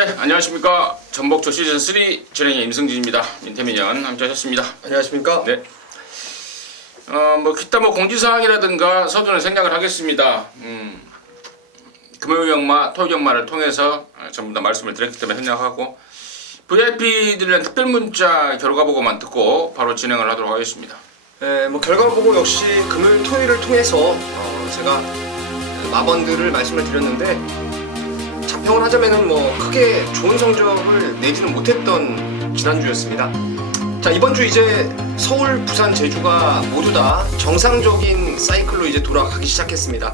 네, 안녕하십니까. 전복조 시즌3 진행의 임승진입니다. 민태민연 함께 하셨습니다. 안녕하십니까. 네. 기타 공지사항이라든가 서두는 생략을 하겠습니다. 금요일경마, 토요일경마를 통해서 전부 다 말씀을 드렸기 때문에 생략하고 VIP들이란 특별문자 결과 보고만 듣고 바로 진행을 하도록 하겠습니다. 네, 결과 보고 역시 금요일, 토요일을 통해서 제가 마번들을 말씀을 드렸는데 자평을 하자면은 크게 좋은 성적을 내지는 못했던 지난주였습니다. 자, 이번 주 이제 서울, 부산, 제주가 모두 다 정상적인 사이클로 이제 돌아가기 시작했습니다.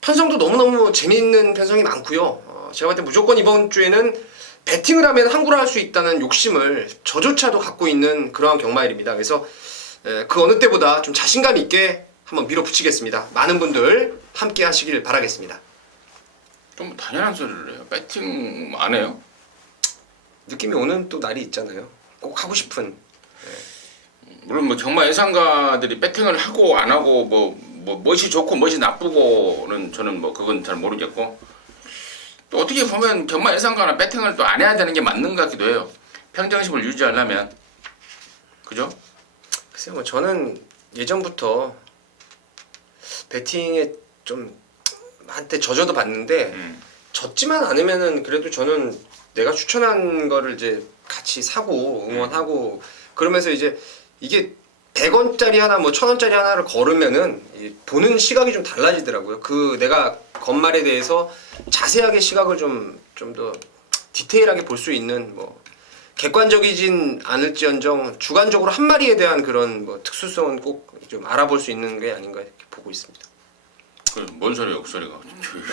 편성도 너무너무 재미있는 편성이 많고요. 제가 볼 때 무조건 이번 주에는 배팅을 하면 항구를 할 수 있다는 욕심을 저조차도 갖고 있는 그러한 경마일입니다. 그래서 그 어느 때보다 좀 자신감 있게 한번 밀어붙이겠습니다. 많은 분들 함께 하시길 바라겠습니다. 좀 당연한 소리를 해요. 배팅 안 해요? 느낌이 오는 또 날이 있잖아요. 꼭 하고 싶은. 물론 경마 예상가들이 배팅을 하고 안 하고 무엇이 좋고 무엇이 나쁘고는 저는 그건 잘 모르겠고, 또 어떻게 보면 경마 예상가나 배팅을 또 안 해야 되는 게 맞는 것 같기도 해요. 평정심을 유지하려면. 그죠? 글쎄요, 저는 예전부터 배팅에 좀 한때 져줘도 봤는데 졌지만 않으면은 그래도 저는 내가 추천한 거를 이제 같이 사고 응원하고 그러면서 이제 이게 100원짜리 하나 1000원짜리 하나를 걸으면은 보는 시각이 좀 달라지더라고요. 그 내가 건말에 대해서 자세하게 시각을 좀 더 디테일하게 볼 수 있는 객관적이진 않을지언정 주관적으로 한 마리에 대한 그런 특수성은 꼭 좀 알아볼 수 있는 게 아닌가 이렇게 보고 있습니다. 뭔 소리예요, 그 소리가?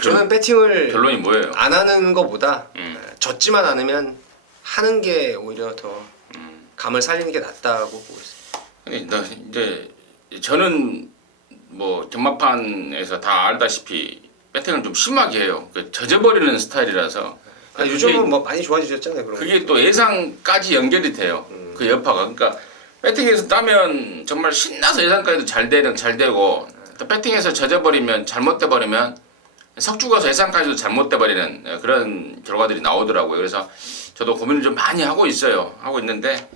저는 배팅을 결론이 뭐예요? 안 하는 것보다 졌지만 않으면 하는 게 오히려 더 감을 살리는 게 낫다고 보고 있습니다. 이제 저는 경마판에서 다 알다시피 배팅을 좀 심하게 해요. 젖어버리는 스타일이라서. 요즘은 많이 좋아지셨잖아요. 그런 그게 또 예상까지 연결이 돼요. 그 여파가. 그러니까 배팅에서 따면 정말 신나서 예상까지도 잘 되고, 또 배팅에서 젖어버리면 잘못돼 버리면 석주가서 예상까지도 잘못돼 버리는 그런 결과들이 나오더라고요. 그래서 저도 고민을 좀 많이 하고 있어요. 하고 있는데,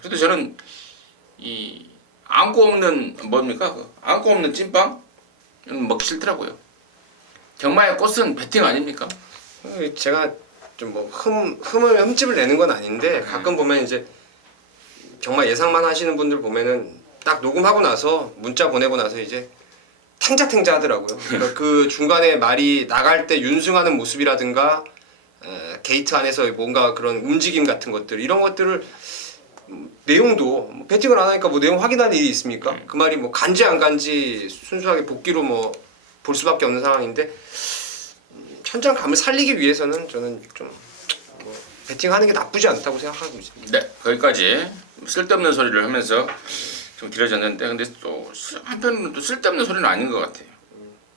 그래도 저는 이 안고 없는 안고 없는 찐빵 먹기 싫더라고요. 경마의 꽃은 배팅 아닙니까? 제가 좀 흠집을 내는 건 아닌데 가끔 보면 이제 정말 예상만 하시는 분들 보면은 딱 녹음하고 나서 문자 보내고 나서 이제 탱자탱자 하더라고요. 그러니까 그 중간에 말이 나갈 때 윤승하는 모습이라든가 게이트 안에서 뭔가 그런 움직임 같은 것들 이런 것들을 내용도 배팅을 안 하니까 내용 확인할 일이 있습니까? 그 말이 간지 안 간지 순수하게 복기로 볼 수밖에 없는 상황인데 현장감을 살리기 위해서는 저는 좀 배팅하는 게 나쁘지 않다고 생각하고 있습니다. 네, 거기까지 쓸데없는 소리를 하면서 좀 길어졌는데, 근데 또 한편으로는 또 쓸데없는 소리는 아닌 것 같아요.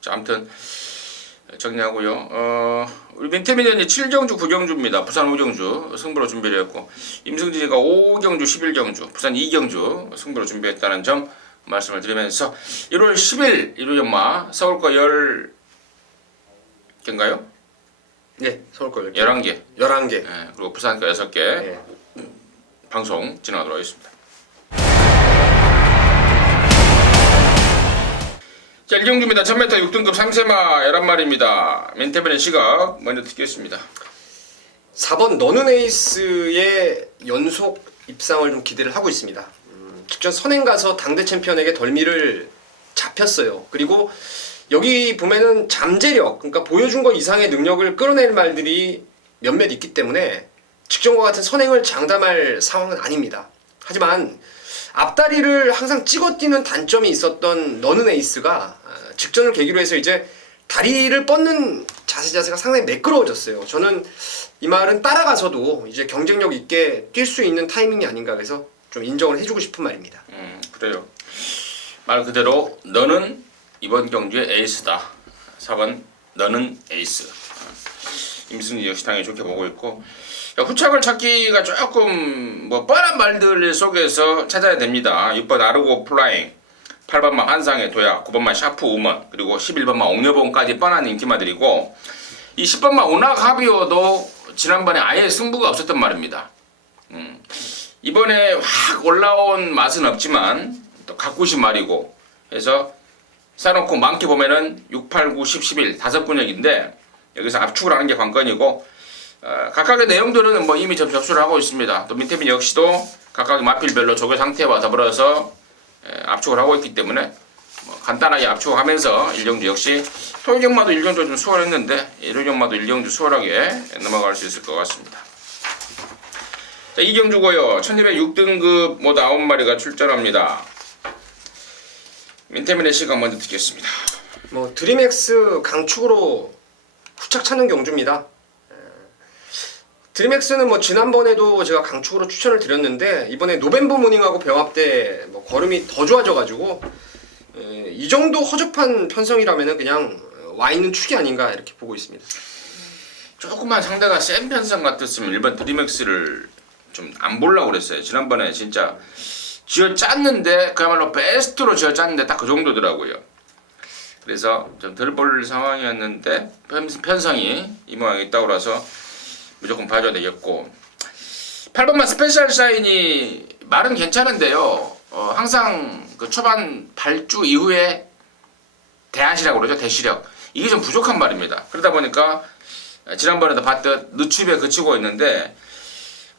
자, 아무튼 정리하고요. 우리 민태민이 7경주 9경주입니다. 부산 5경주 승부로 준비를 했고, 임승진이가 5경주 11경주 부산 2경주 승부로 준비했다는 점 말씀을 드리면서 1월 10일 일요일경마 서울과 10개인가요? 네, 서울거 11개. 11개. 네, 그리고 부산과 6개 네. 방송 진행하도록 하겠습니다. 자, 1경주입니다. 1000m 6등급 상세마 11마리입니다. 민태민의 시각 먼저 듣겠습니다. 4번 너는 에이스의 연속 입상을 좀 기대를 하고 있습니다. 직전 선행 가서 당대 챔피언에게 덜미를 잡혔어요. 그리고 여기 보면은 잠재력, 그러니까 보여준 것 이상의 능력을 끌어낼 말들이 몇몇 있기 때문에 직전과 같은 선행을 장담할 상황은 아닙니다. 하지만 앞다리를 항상 찍어뛰는 단점이 있었던 너는 에이스가 직전을 계기로 해서 이제 다리를 뻗는 자세가 상당히 매끄러워졌어요. 저는 이 말은 따라가서도 이제 경쟁력 있게 뛸 수 있는 타이밍이 아닌가 해서 좀 인정을 해주고 싶은 말입니다. 그래요. 말 그대로 너는 이번 경주의 에이스다. 4번 너는 에이스. 임승진 역시 당연히 좋게 보고 있고, 후착을 찾기가 조금 뻔한 말들 속에서 찾아야 됩니다. 6번 아르고 플라잉, 8번만 환상의 도약, 9번만 샤프 우먼, 그리고 11번만 옥녀봉까지 뻔한 인기마들이고, 이 10번마 오나가비오도 지난번에 아예 승부가 없었단 말입니다. 이번에 확 올라온 맛은 없지만 또 가꾸신 말이고 해서 사놓고 많게 보면은 6, 8, 9, 10, 11 다섯 근역인데 여기서 압축을 하는 게 관건이고 각각의 내용들은 뭐 이미 접수를 하고 있습니다. 또 민태빈 역시도 각각의 마필별로 조교 상태와 더불어서 압축을 하고 있기 때문에 뭐 간단하게 압축하면서 일경주 역시 토요경마도 일경주 좀 수월했는데 일요경마도 일경주 수월하게 넘어갈 수 있을 것 같습니다. 자, 이경주고요. 1206등급 모두 9마리가 출전합니다. 민태민의 시간 먼저 듣겠습니다. 뭐 드림엑스 강축으로 후착 차는 경주입니다. 드림엑스는 뭐 지난번에도 제가 강축으로 추천을 드렸는데 이번에 노벤버 모닝하고 병합 때 뭐 걸음이 더 좋아져가지고 이 정도 허접한 편성이라면은 그냥 와 있는 축이 아닌가 이렇게 보고 있습니다. 조금만 상대가 센 편성 같았으면 일반 드림엑스를 좀 안 보려고 그랬어요. 지난번에 진짜 쥐어 짰는데 그야말로 베스트로 쥐어 짰는데 딱 그 정도더라고요. 그래서 좀 덜 볼 상황이었는데 편성이 이 모양이 있다고 그래서 무조건 봐줘야 되겠고 8번만 스페셜 사인이 말은 괜찮은데요. 항상 그 초반 발주 이후에 대하시라고 그러죠. 대시력 이게 좀 부족한 말입니다. 그러다 보니까 지난번에도 봤듯 늦춤에 그치고 있는데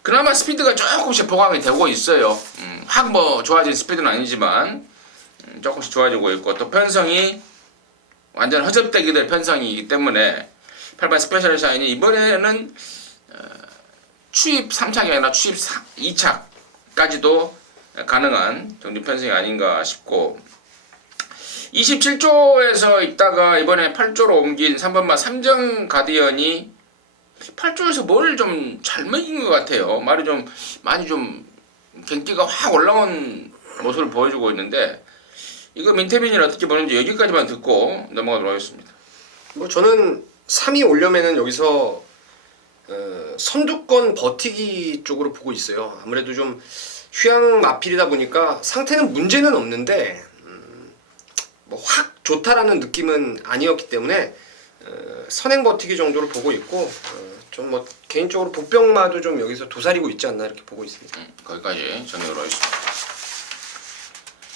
그나마 스피드가 조금씩 보강이 되고 있어요. 확 뭐 좋아진 스피드는 아니지만 조금씩 좋아지고 있고 또 편성이 완전 허접되게 될 편성이기 때문에 8번 스페셜 샤인이 이번에는 추입 3착이 아니라 추입 2착까지도 가능한 정리 편성이 아닌가 싶고 27조에서 있다가 이번에 8조로 옮긴 3번마 삼정 가디언이 8조에서 뭘 좀 잘 먹인 것 같아요. 말이 좀 많이 좀 경기가 확 올라온 모습을 보여주고 있는데 이거 민태빈이 어떻게 보는지 여기까지만 듣고 넘어가도록 하겠습니다. 뭐 저는 3위 올려면은 여기서 선두권 버티기 쪽으로 보고 있어요. 아무래도 좀 휴양 마필이다 보니까 상태는 문제는 없는데 뭐 확 좋다라는 느낌은 아니었기 때문에 선행 버티기 정도로 보고 있고 좀 뭐 개인적으로 복병마도 좀 여기서 도사리고 있지 않나 이렇게 보고 있습니다. 거기까지 정리로 하겠습니다.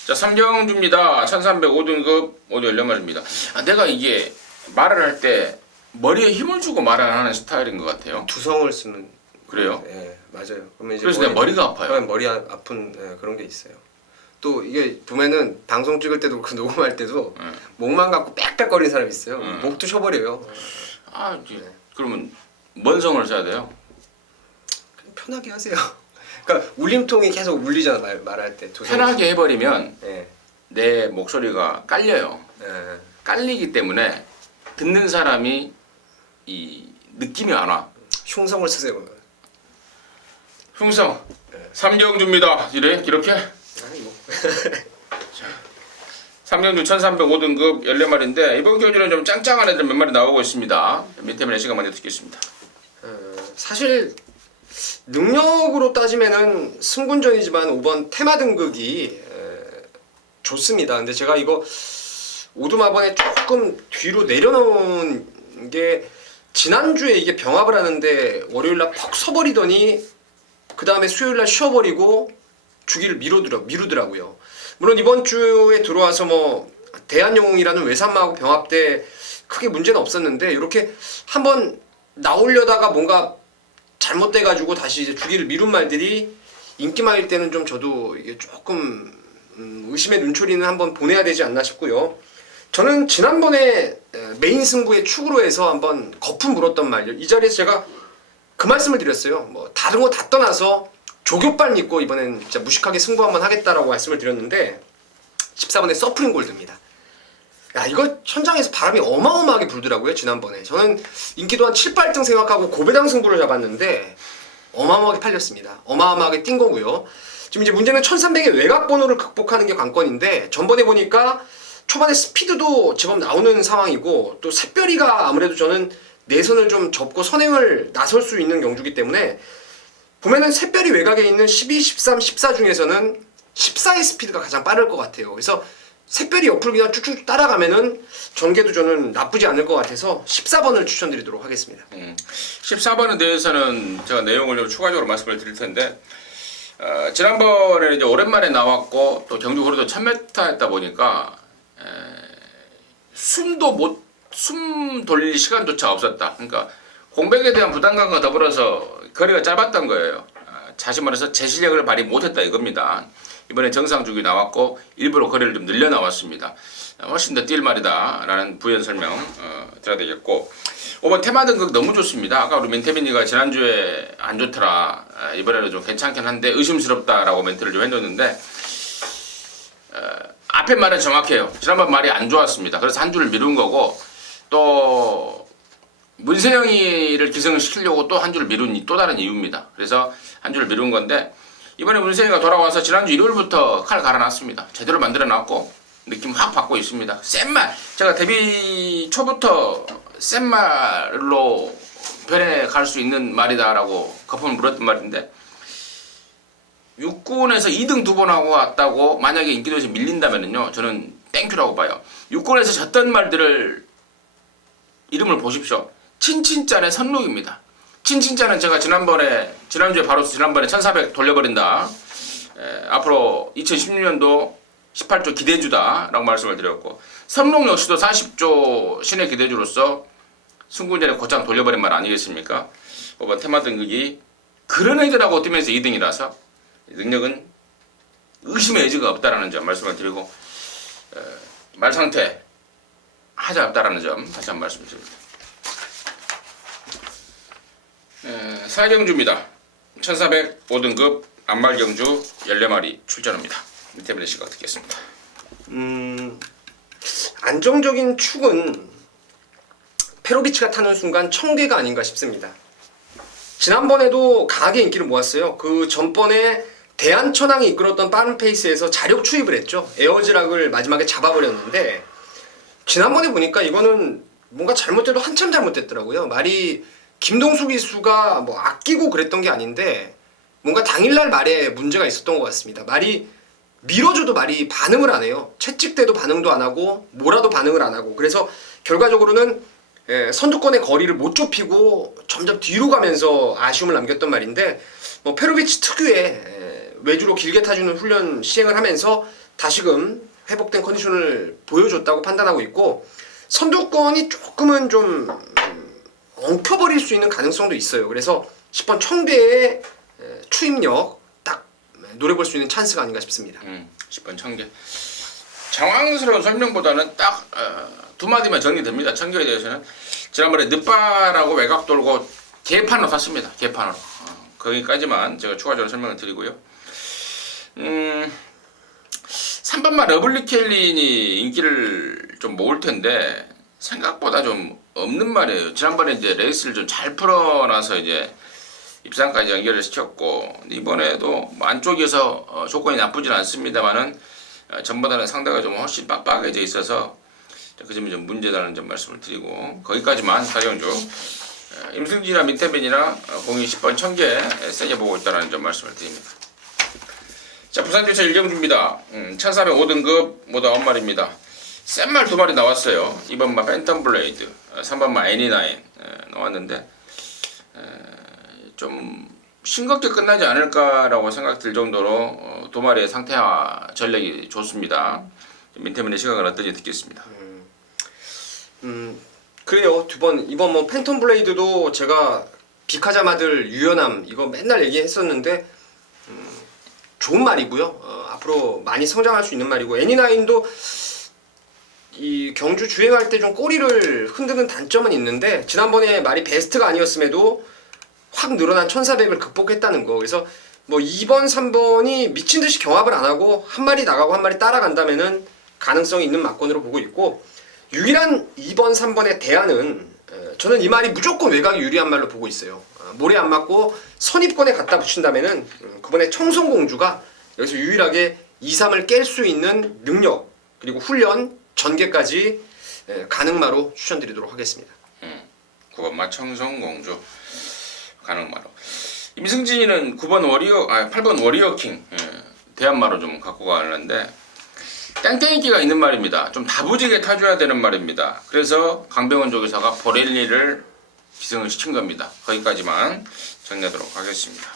자, 삼경주입니다. 1305등급 모두 14마리입니다. 내가 이게 말을 할 때 머리에 힘을 주고 말을 하는 스타일인 것 같아요. 두성을 쓰는. 그래요? 네, 맞아요. 그러면 이제 그래서 내 머리가 아파요. 머리 아픈 그런 게 있어요. 또 이게 보면은 방송 찍을 때도 그 녹음할 때도 목만 갖고 빽빽거리는 사람이 있어요. 목도 쉬어버려요. 아, 이제 그러면 뭔 성을 써야 돼요? 그냥 편하게 하세요. 그러니까 울림통이 계속 울리잖아 말할 때. 편하게 해버리면 네. 내 목소리가 깔려요. 네. 깔리기 때문에 듣는 사람이 이 느낌이 안 와. 흉성을 쓰세요. 흉성 삼경주입니다. 이렇게 아이고. 삼경주 1305등급 14마리인데 이번 경주는 좀 짱짱한 애들 몇 마리 나오고 있습니다. 밑에 시간 먼저 듣겠습니다. 사실 능력으로 따지면은 승군전이지만 5번 테마 등극이 좋습니다. 근데 제가 이거 오두마번에 조금 뒤로 내려놓은 게 지난주에 이게 병합을 하는데 월요일날 퍽 서버리더니 그 다음에 수요일날 쉬어버리고 주기를 미루더라고요. 물론 이번 주에 들어와서 뭐 대한영웅이라는 외산마하고 병합 때 크게 문제는 없었는데 이렇게 한번 나오려다가 뭔가 잘못돼가지고 다시 이제 주기를 미룬 말들이 인기말일 때는 좀 저도 이게 조금 의심의 눈초리는 한번 보내야 되지 않나 싶고요. 저는 지난번에 메인 승부의 축으로 해서 한번 거품 물었던 말이요. 이 자리에서 제가 그 말씀을 드렸어요. 뭐 다른 거 다 떠나서 조교빨 믿고 이번엔 진짜 무식하게 승부 한번 하겠다라고 말씀을 드렸는데 14번에 서프림 골드입니다. 야 이거 현장에서 바람이 어마어마하게 불더라고요. 지난번에 저는 인기도 한 7, 8등 생각하고 고배당 승부를 잡았는데 어마어마하게 팔렸습니다. 어마어마하게 뛴 거고요. 지금 이제 문제는 1300의 외곽 번호를 극복하는 게 관건인데 전번에 보니까 초반에 스피드도 제법 나오는 상황이고 또 샛별이가 아무래도 저는 내선을 좀 접고 선행을 나설 수 있는 경주기 때문에 보면은 샛별이 외곽에 있는 12, 13, 14 중에서는 14의 스피드가 가장 빠를 것 같아요. 그래서 샛별이 옆을 그냥 쭉쭉 따라가면은 전개도 저는 나쁘지 않을 것 같아서 14번을 추천드리도록 하겠습니다. 14번에 대해서는 제가 내용을 좀 추가적으로 말씀을 드릴 텐데 지난번에 이제 오랜만에 나왔고 또 경주 거리도 1000m 했다 보니까 숨 돌릴 시간조차 없었다. 그러니까 공백에 대한 부담감과 더불어서 거리가 짧았던 거예요. 다시 말해서 제 실력을 발휘 못했다 이겁니다. 이번에 정상 주기 나왔고 일부러 거리를 좀 늘려 나왔습니다. 훨씬 더 뛸 말이다 라는 부연 설명 드려야 되겠고 5번 테마 등극 너무 좋습니다. 아까 우리 민태민이가 지난주에 안 좋더라 이번에는 좀 괜찮긴 한데 의심스럽다 라고 멘트를 좀 해줬는데 앞에 말은 정확해요. 지난번 말이 안 좋았습니다. 그래서 한 주를 미룬 거고 또 문세영이를 기승을 시키려고 또 한 주를 미룬 또 다른 이유입니다. 그래서 한 주를 미룬 건데 이번에 문세영이가 돌아와서 지난주 일요일부터 칼 갈아놨습니다. 제대로 만들어놨고 느낌 확 받고 있습니다. 센 말! 제가 데뷔 초부터 센 말로 변해갈 수 있는 말이다라고 거품을 물었던 말인데 육군에서 2등 2번 하고 왔다고 만약에 인기도에서 밀린다면요 저는 땡큐라고 봐요. 육군에서 졌던 말들을 이름을 보십시오. 친친짠의 선록입니다. 친친짠은 제가 지난주에 바로 지난번에 1400 돌려버린다. 앞으로 2016년도 18조 기대주다 라고 말씀을 드렸고 선록 역시도 40조 신의 기대주로서 승군전에 곧장 돌려버린 말 아니겠습니까? 5번 테마 등극이 그런 애들하고 뛰면서 2등이라서 능력은 의심의 여지가 없다라는 점 말씀을 드리고 말 상태 하자 없다라는 점 다시 한번 말씀드립니다. 사경주입니다. 1400 5등급 안말경주 14마리 출전합니다. 민태민의 시각 듣겠습니다. 안정적인 축은 페로비치가 타는 순간 청계가 아닌가 싶습니다. 지난번에도 강하게 인기를 모았어요. 그 전번에 대한천왕이 이끌었던 빠른 페이스에서 자력 추입을 했죠. 에어즈락을 마지막에 잡아버렸는데 지난번에 보니까 이거는 뭔가 잘못돼도 한참 잘못됐더라고요. 말이 김동수 기수가 뭐 아끼고 그랬던 게 아닌데 뭔가 당일날 말에 문제가 있었던 것 같습니다. 말이 밀어줘도 말이 반응을 안 해요. 채찍대도 반응도 안 하고 뭐라도 반응을 안 하고 그래서 결과적으로는 선두권의 거리를 못 좁히고 점점 뒤로 가면서 아쉬움을 남겼던 말인데 뭐 페로비치 특유의 외주로 길게 타주는 훈련 시행을 하면서 다시금 회복된 컨디션을 보여줬다고 판단하고 있고 선두권이 조금은 좀 엉켜버릴 수 있는 가능성도 있어요. 그래서 10번 청계의 추임력 딱 노려볼 수 있는 찬스가 아닌가 싶습니다. 10번 청계 장황스러운 설명보다는 딱 두 마디만 정리됩니다. 청계에 대해서는 지난번에 늦바라고 외곽 돌고 개판으로 샀습니다. 개판으로 거기까지만 제가 추가적으로 설명을 드리고요. 3번만 러블리 켈린이 인기를 좀 모을 텐데 생각보다 좀 없는 말이에요. 지난번에 이제 레이스를 좀 잘 풀어놔서 이제 입상까지 연결을 시켰고 이번에도 안쪽에서 조건이 나쁘진 않습니다만은 전보다는 상대가 좀 훨씬 빡빡해져 있어서 그 점이 좀 문제다는 점 말씀을 드리고 거기까지만 사경주 임승진이나 민태빈이나 공이 10번 청계 세게 보고 있다는 점 말씀을 드립니다. 자 부산교차 일경주입니다. 1400 5등급 모두 9마리입니다. 센 말 2마리 나왔어요. 2번마 팬텀 블레이드 3번마 애니나인 나왔는데 좀 싱겁게 끝나지 않을까라고 생각 들 정도로 2마리의 상태와 전력이 좋습니다. 민태민의 시각은 어떤지 듣겠습니다. 그래요. 이번 뭐 팬텀 블레이드도 제가 비카자마들 유연함 이거 맨날 얘기했었는데 좋은 말이고요. 앞으로 많이 성장할 수 있는 말이고 애니나인도 이 경주 주행할 때 좀 꼬리를 흔드는 단점은 있는데 지난번에 말이 베스트가 아니었음에도 확 늘어난 1400을 극복했다는 거. 그래서 뭐 2번, 3번이 미친 듯이 경합을 안 하고 한 마리 나가고 한 마리 따라간다면은 가능성이 있는 막건으로 보고 있고 유일한 2번, 3번의 대안은 저는 이 말이 무조건 외곽이 유리한 말로 보고 있어요. 모래 안 맞고 선입권에 갖다 붙인다면은 그번에 청송공주가 여기서 유일하게 2, 3을 깰 수 있는 능력 그리고 훈련 전개까지 가능마로 추천드리도록 하겠습니다. 9번마 청송공주 가능마로 임승진이는 8번 워리어킹 대한마로 좀 갖고 가는데 땡땡이기가 있는 말입니다. 좀 다부지게 타줘야 되는 말입니다. 그래서 강병원 조교사가 보렐리를 기승을 시킨 겁니다. 거기까지만 정리하도록 하겠습니다.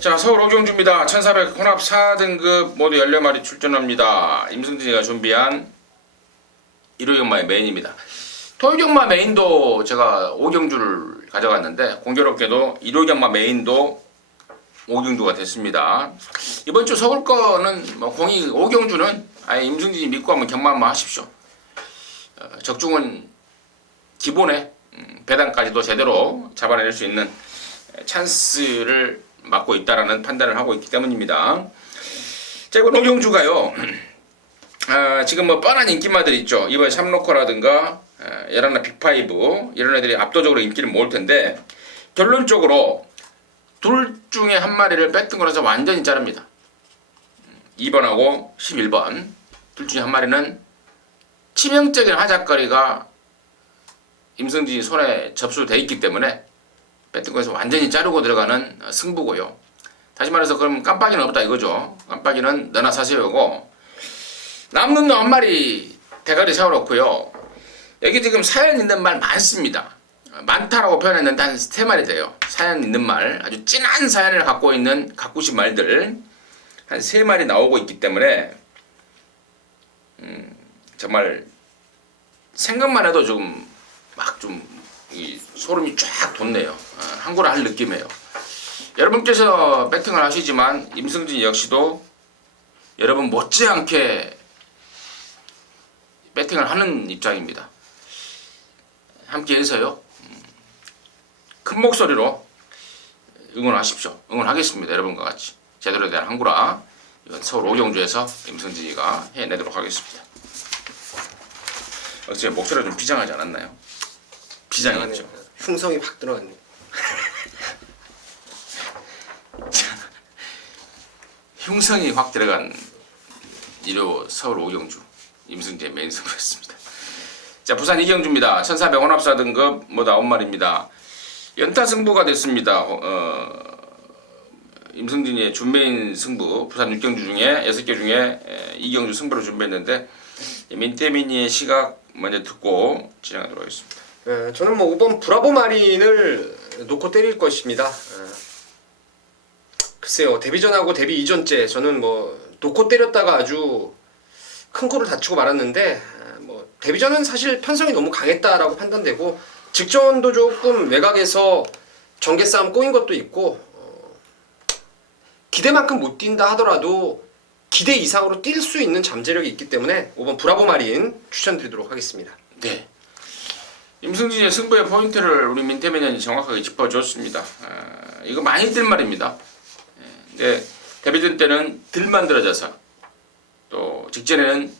자, 서울 오경주입니다. 1400 혼합 4등급 모두 14마리 출전합니다. 임승진이가 준비한 일호경마의 메인입니다. 토요경마 메인도 제가 오경주를 가져갔는데 공교롭게도 일호경마 메인도 오경주가 됐습니다. 이번 주 서울 거는 뭐 공이 오경주는 아예 임승진이 믿고 한번 경마 한번 하십시오. 적중은 기본에 배당까지도 제대로 잡아낼 수 있는 찬스를 맡고 있다라는 판단을 하고 있기 때문입니다. 자, 이번 오경주가요. 지금 뭐 뻔한 인기마들 있죠. 이번에 샴로커라든가 예라나 빅5 이런 애들이 압도적으로 인기를 모을 텐데 결론적으로 둘 중에 한 마리를 뺐던 거라서 완전히 자릅니다. 2번하고 11번 둘 중에 한 마리는 치명적인 하작거리가 임승진이 손에 접수돼 있기 때문에 뺐던 거에서 완전히 자르고 들어가는 승부고요. 다시 말해서 그럼 깜빡이는 없다 이거죠. 깜빡이는 너나 사세요고 남는 놈 한 마리 대가리 세워놓고요. 여기 지금 사연 있는 말 많습니다. 많다라고 표현했는데 한 3마리 돼요. 사연 있는 말, 아주 진한 사연을 갖고 있는 가꾸신 말들 한 3마리 나오고 있기 때문에 정말 생각만 해도 좀 막 좀 소름이 쫙 돋네요. 한골 할 느낌이에요. 여러분께서 배팅을 하시지만 임승진 역시도 여러분 못지않게 배팅을 하는 입장입니다. 함께해서요. 큰 목소리로 응원하십시오. 응원하겠습니다. 여러분과 같이 제대로 된 한구라 이번 서울 오경주에서 임승진이가 해내도록 하겠습니다. 제 목소리가 좀 비장하지 않았나요? 비장했죠. 흉성이 확 들어갔네. 흉성이 확 들어간 일요 서울 오경주 임승진의 메인 승부였습니다. 자, 부산 이경주입니다. 1400 혼합사 등급 모두 9마리입니다. 연타 승부가 됐습니다. 임승진의 준메인 승부 부산 6경주 중에 6개 중에 이경주 승부를 준비했는데 민태민이의 시각 먼저 듣고 진행하도록 하겠습니다. 저는 뭐 5번 브라보 마린을 놓고 때릴 것입니다. 글쎄요, 데뷔전하고 데뷔 이전째 저는 뭐 놓고 때렸다가 아주 큰 코를 다치고 말았는데 뭐 데뷔전은 사실 편성이 너무 강했다라고 판단되고 직전도 조금 외곽에서 전개 싸움 꼬인 것도 있고 기대만큼 못 뛴다 하더라도 기대 이상으로 뛸 수 있는 잠재력이 있기 때문에 5번 브라보 마린 추천드리도록 하겠습니다. 네. 임승진의 승부의 포인트를 우리 민태민이 정확하게 짚어줬습니다. 이거 많이들 말입니다. 네, 데뷔전 때는 덜 만들어져서 또 직전에는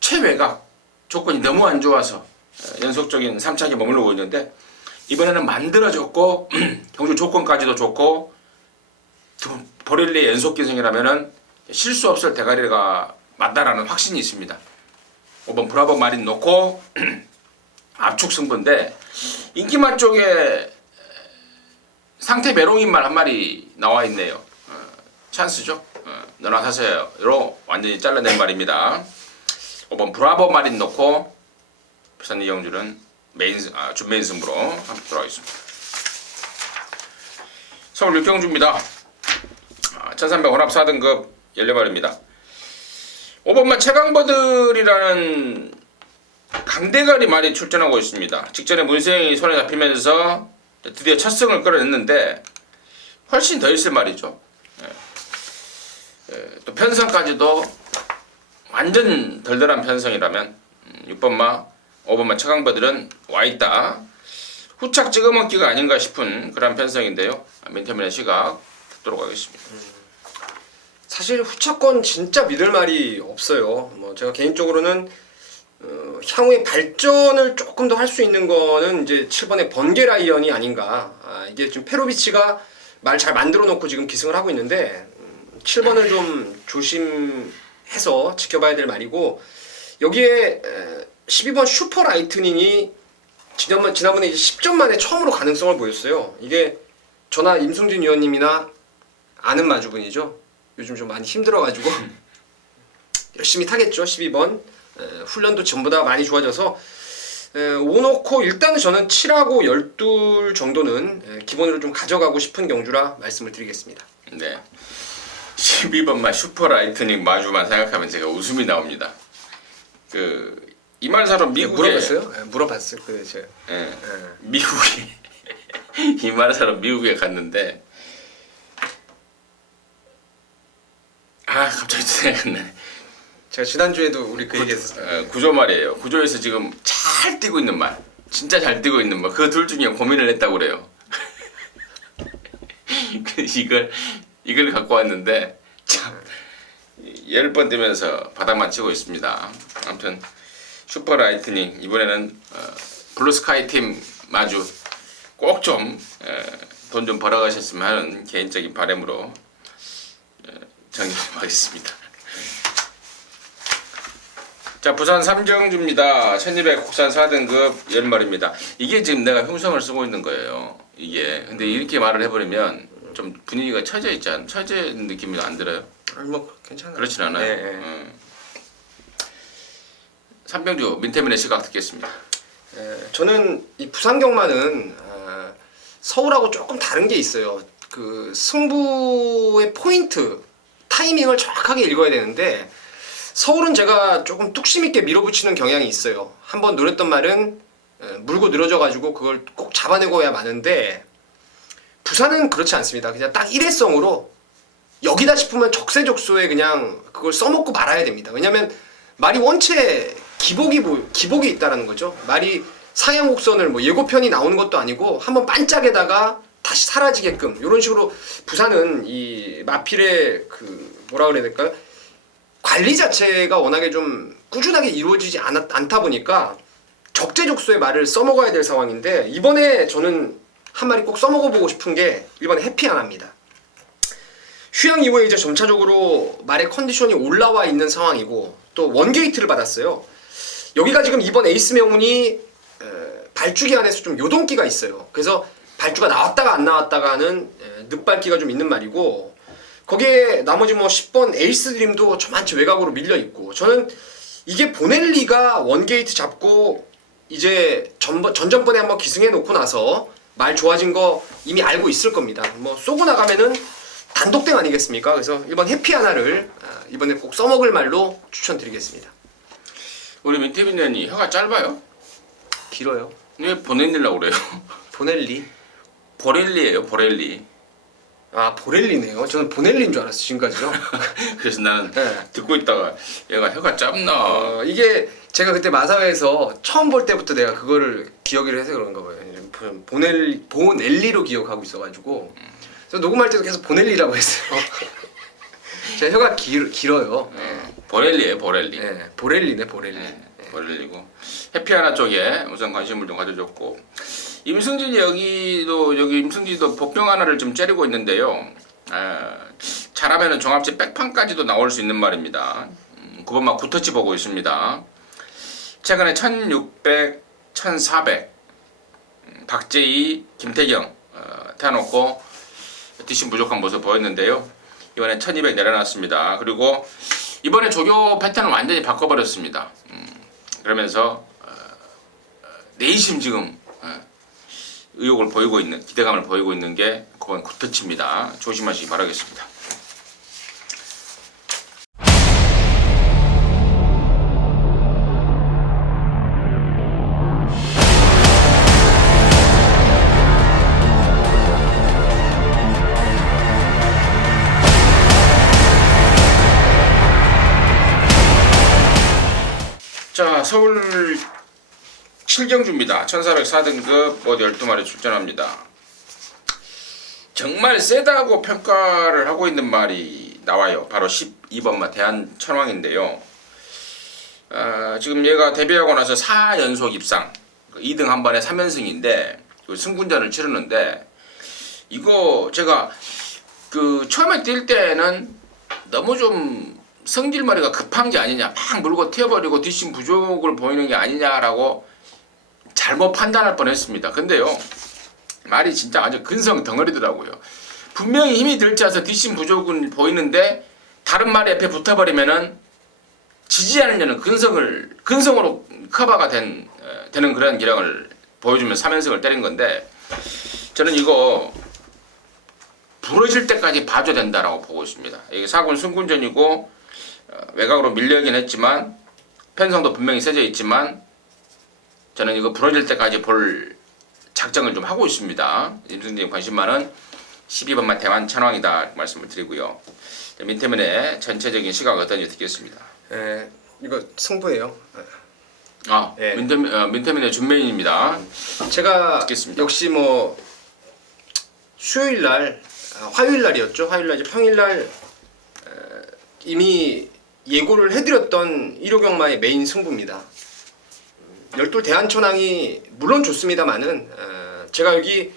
최외곽 조건이 너무 안 좋아서 연속적인 3차기 머물러고 있는데 이번에는 만들어졌고 경주 조건까지도 좋고 보렐리의 연속 기승이라면은 실수 없을 대가리가 맞다라는 확신이 있습니다. 5번 브라보 마린 놓고 압축 승부인데 인기맛 쪽에 상태 메롱인말 한 마리 나와 있네요. 찬스죠. 너나 사세요로 완전히 잘라낸 말입니다. 5번 브라보 마린 놓고 부산 이경주는 준메인 승부로 함께 돌아가겠습니다. 서울 6경주입니다. 1300 혼합 4등급 14마리입니다. 5번만 최강버들이라는 강대가리 말이 출전하고 있습니다. 직전에 문세영이 손에 잡히면서 드디어 첫 승을 끌어냈는데 훨씬 더 있을 말이죠. 또 편성까지도 완전 덜덜한 편성이라면 6번마, 5번마 최강버들은 와있다. 후착 찍어먹기가 아닌가 싶은 그런 편성인데요. 민태민의 시각 듣도록 하겠습니다. 사실 후차권 진짜 믿을 말이 없어요. 뭐 제가 개인적으로는 향후에 발전을 조금 더 할 수 있는 거는 이제 7번의 번개 라이언이 아닌가. 이게 지금 페로비치가 말 잘 만들어 놓고 지금 기승을 하고 있는데 7번을 좀 조심해서 지켜봐야 될 말이고 여기에 12번 슈퍼 라이트닝이 지난번에 이제 10점 만에 처음으로 가능성을 보였어요. 이게 저나 임승진 위원님이나 아는 마주분이죠. 요즘 좀 많이 힘들어가지고 열심히 타겠죠. 12번 훈련도 전보다 많이 좋아져서 오놓고 일단은 저는 7하고 12 정도는 기본으로 좀 가져가고 싶은 경주라 말씀을 드리겠습니다. 네. 12번만 슈퍼라이트닝 마주만 생각하면 제가 웃음이 나옵니다. 그 이말사로 미국에 물어봤어요? 물어봤어요. 제가. 미국에 이말사로 미국에 갔는데 갑자기 생각나네. 제가 지난주에도 우리 그 얘기했었어요. 구조 말이에요. 구조에서 지금 잘 뛰고 있는 말, 진짜 잘 뛰고 있는 말, 그 둘 중에 고민을 했다고 그래요. 이걸 갖고 왔는데 참 10번 뛰면서 바닥만 치고 있습니다. 아무튼 슈퍼라이트닝 이번에는 블루스카이 팀 마주 꼭 좀 돈 좀 벌어가셨으면 하는 개인적인 바람으로 정리하겠습니다. 자, 부산 삼경주입니다. 1200 국산 4등급 10마리입니다. 이게 지금 내가 흉성을 쓰고 있는 거예요. 이게. 근데 이렇게 말을 해버리면 좀 분위기가 처진 느낌이 안 들어요? 뭐 괜찮아요. 그렇진 않아요. 네. 삼경주 민태민의 시각 듣겠습니다. 저는 이 부산경마는 서울하고 조금 다른 게 있어요. 그 승부의 포인트, 타이밍을 정확하게 읽어야 되는데 서울은 제가 조금 뚝심 있게 밀어붙이는 경향이 있어요. 한번 노렸던 말은 물고 늘어져가지고 그걸 꼭 잡아내고야 마는데 부산은 그렇지 않습니다. 그냥 딱 일회성으로 여기다 싶으면 적세적소에 그냥 그걸 써먹고 말아야 됩니다. 왜냐면 말이 원체 기복이 있다라는 거죠. 말이 상향곡선을 뭐 예고편이 나오는 것도 아니고 한번 반짝에다가 다시 사라지게끔 이런 식으로 부산은 이 마필의 그 뭐라 그래야 될까요? 관리 자체가 워낙에 좀 꾸준하게 이루어지지 않다 보니까 적재적소의 말을 써먹어야 될 상황인데 이번에 저는 한 마리 꼭 써먹어보고 싶은 게 이번에 해피하나입니다. 휴양 이후에 이제 점차적으로 말의 컨디션이 올라와 있는 상황이고 또 원게이트를 받았어요. 여기가 지금 이번 에이스 명운이 발주기 안에서 좀 요동기가 있어요. 그래서 발주가 나왔다가 안 나왔다가 하는 늦발기가 좀 있는 말이고 거기에 나머지 뭐 10번 에이스 드림도 저만치 외곽으로 밀려 있고 저는 이게 보넬리가 원게이트 잡고 이제 전전번에 한번 기승해 놓고 나서 말 좋아진 거 이미 알고 있을 겁니다. 뭐 쏘고 나가면은 단독땡 아니겠습니까? 그래서 이번 해피 하나를 이번에 꼭 써먹을 말로 추천드리겠습니다. 우리 민태민 년이 혀가 짧아요? 길어요. 왜 보낼려고 그래요? 보넬리. 보렐리예요, 보렐리. 아 보렐리네요. 저는 보넬리인 줄 알았어요 지금까지요. 그래서 나는 네. 듣고 있다가 얘가 혀가 짧나. 이게 제가 그때 마사회에서 처음 볼 때부터 내가 그거를 기억을 해서 그런가 봐요. 보넬리로 기억하고 있어가지고 그래서 녹음할 때도 계속 보넬리라고 했어요. 제가 혀가 길어요. 보렐리예요, 보렐리. 네, 보렐리네 보렐리. 보렐리고 해피하나 쪽에 우선 관심을 좀 가져줬고 임승진이 여기 임승진도 복병 하나를 좀 째리고 있는데요. 잘하면은 종합제 백판까지도 나올 수 있는 말입니다. 그것만 굿터치 보고 있습니다. 최근에 1600, 1400 박재희, 김태경 태워놓고 뒷심 부족한 모습 보였는데요. 이번에 1200 내려놨습니다. 그리고 이번에 조교 패턴을 완전히 바꿔버렸습니다. 그러면서 내심 지금 의욕을 보이고 있는 기대감을 보이고 있는 게 그건 굿터치입니다. 조심하시기 바라겠습니다. 자, 서울 7경주입니다. 1404등급 모두 12마리 출전합니다. 정말 세다고 평가를 하고 있는 말이 나와요. 바로 12번마 대한천왕인데요. 지금 얘가 데뷔하고 나서 4연속 입상, 2등 한 번에 3연승인데 승군전을 치르는데 이거 제가 그 처음에 뛸 때는 너무 좀 성질머리가 급한 게 아니냐, 막 물고 튀어버리고 뒷심 부족을 보이는 게 아니냐라고 잘못 판단할 뻔했습니다. 근데요, 말이 진짜 아주 근성 덩어리더라고요. 분명히 힘이 들지 않아서 뒷심 부족은 보이는데 다른 말이 옆에 붙어버리면은 지지하는 자는 근성으로 커버가 되는 그런 기량을 보여주면 3연승을 때린 건데 저는 이거 부러질 때까지 봐줘야 된다라고 보고 있습니다. 이게 4군 승군전이고 외곽으로 밀려있긴 했지만 편성도 분명히 세져 있지만 저는 이거 부러질 때까지 볼 작정을 좀 하고 있습니다. 임승진 관심 많은 12번만 대만 천왕이다 말씀을 드리고요. 민태민의 전체적인 시각 어떤지 듣겠습니다. 이거 승부예요. 예. 민태민의 준메인입니다. 제가 듣겠습니다. 역시 뭐 수요일 날, 화요일 날이었죠. 화요일 날 이제 평일 날 이미 예고를 해드렸던 1호 경마의 메인 승부입니다. 열돌 대한천왕이 물론 좋습니다만은 제가 여기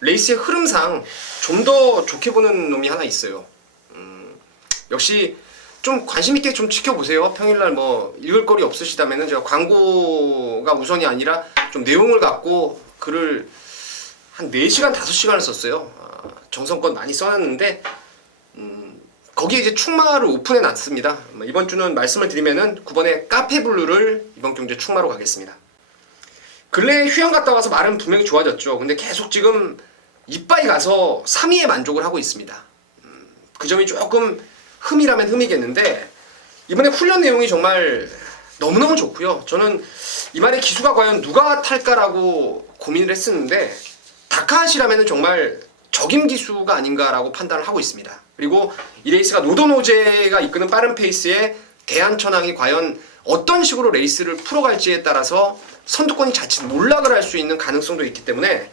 레이스의 흐름상 좀 더 좋게 보는 놈이 하나 있어요. 역시 좀 관심 있게 좀 지켜보세요. 평일날 뭐 읽을 거리 없으시다면은 제가 광고가 우선이 아니라 좀 내용을 갖고 글을 한 4시간 5시간을 썼어요. 정성껏 많이 써놨는데 거기에 이제 충마를 오픈해 놨습니다. 이번 주는 말씀을 드리면은 9번에 카페블루를 이번 경주에 충마로 가겠습니다. 근래에 휴양 갔다 와서 말은 분명히 좋아졌죠. 근데 계속 지금 이빠이 가서 3위에 만족을 하고 있습니다. 그 점이 조금 흠이라면 흠이겠는데 이번에 훈련 내용이 정말 너무너무 좋고요. 저는 이 말의 기수가 과연 누가 탈까라고 고민을 했었는데 다카하시라면 정말 적임 기수가 아닌가라고 판단을 하고 있습니다. 그리고 이 레이스가 노도노제가 이끄는 빠른 페이스에 대한천왕이 과연 어떤 식으로 레이스를 풀어갈지에 따라서 선두권이 자칫 몰락을 할 수 있는 가능성도 있기 때문에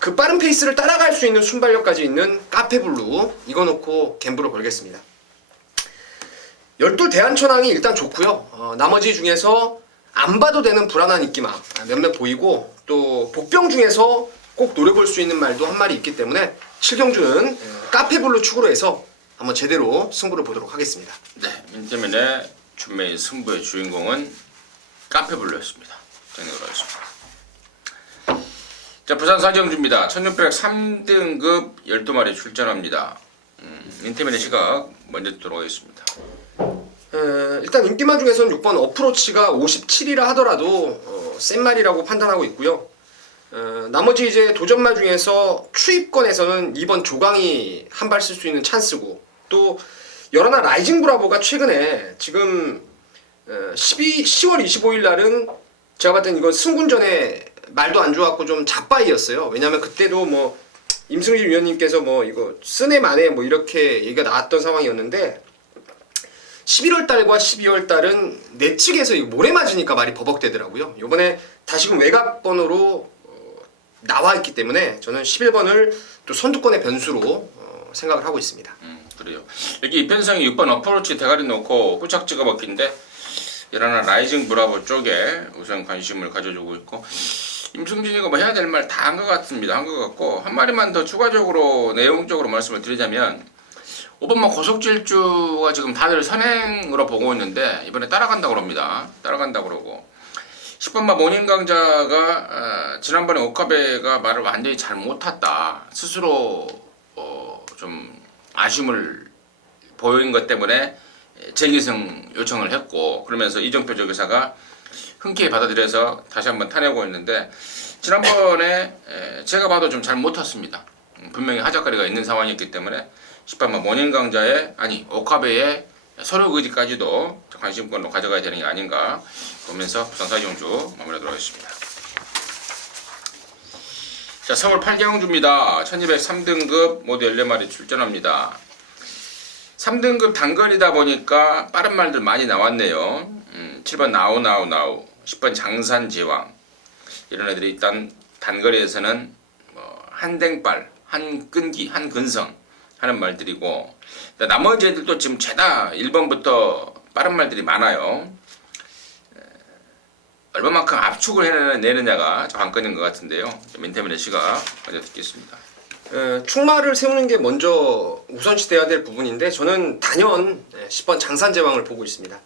그 빠른 페이스를 따라갈 수 있는 순발력까지 있는 카페블루 이거 놓고 갬블을 걸겠습니다. 열둘 대한천왕이 일단 좋고요. 나머지 중에서 안 봐도 되는 불안한 인기마 몇몇 보이고 또 복병 중에서 꼭 노려볼 수 있는 말도 한 마리 있기 때문에 7경주는 카페블루 축으로 해서 한번 제대로 승부를 보도록 하겠습니다. 네, 민태민의 준메인 승부의 주인공은 카페블루였습니다. 정리를 하겠습니다. 자, 부산 사정주입니다. 1603등급 12마리 출전합니다. 민태민의 시각 먼저 듣도록 하겠습니다. 일단 인기마 중에서는 6번 어프로치가 57이라 하더라도 센 말이라고 판단하고 있고요. 나머지 이제 도전마 중에서 추입권에서는 2번 조강이 한 발 쓸 수 있는 찬스고 또 열하나 라이징 브라보가 최근에 지금 10월 25일 날은 제가 봤을 땐 이건 승군전에 말도 안 좋았고 좀 잡바이였어요. 왜냐면 그때도 뭐 임승진 위원님께서 뭐 이거 쓰네 마네 뭐 이렇게 얘기가 나왔던 상황이었는데 11월 달과 12월 달은 내 측에서 모래 맞으니까 말이 버벅대더라고요. 요번에 다시금 외곽번호로 나와 있기 때문에 저는 11번을 또 선두권의 변수로 생각을 하고 있습니다. 그래요. 여기 이편성이 6번 어프로치 대가리 놓고 꾸착지가 먹힌데 이러나 라이징 브라보 쪽에 우선 관심을 가져주고 있고 임승진이가 뭐 해야 될 말 다 한 것 같습니다. 한 것 같고 한 마리만 더 추가적으로 내용적으로 말씀을 드리자면 5번만 고속질주가 지금 다들 선행으로 보고 있는데 이번에 따라간다고 합니다. 따라간다고 그러고 10번마 모닝강자가 지난번에 오카베가 말을 완전히 잘 못탔다. 스스로 좀 아쉬움을 보인 것 때문에 재기승 요청을 했고 그러면서 이정표 조교사가 흔쾌히 받아들여서 다시 한번 타내고 있는데 지난번에 제가 봐도 좀 잘 못탔습니다. 분명히 하작거리가 있는 상황이었기 때문에 10번마 모닝강자의 오카베의 서류 의지까지도 관심권으로 가져가야 되는 게 아닌가 보면서 부산사경주 마무리하도록 하겠습니다. 자, 서울 8경주입니다. 1203등급 모두 14마리 출전합니다. 3등급 단거리다 보니까 빠른 말들 많이 나왔네요. 7번 나우 10번 장산제왕 이런 애들이 일단 단거리에서는 한댕발, 한끈기, 한근성 하는 말들이고 나머지 애들도 지금 죄다 1번부터 빠른 말들이 많아요. 얼마만큼 압축을 해내느냐가 관건인 것 같은데요. 민태민의 시각 먼저 듣겠습니다. 충마를 세우는 게 먼저 우선시 돼야 될 부분인데 저는 단연 10번 장산제왕을 보고 있습니다.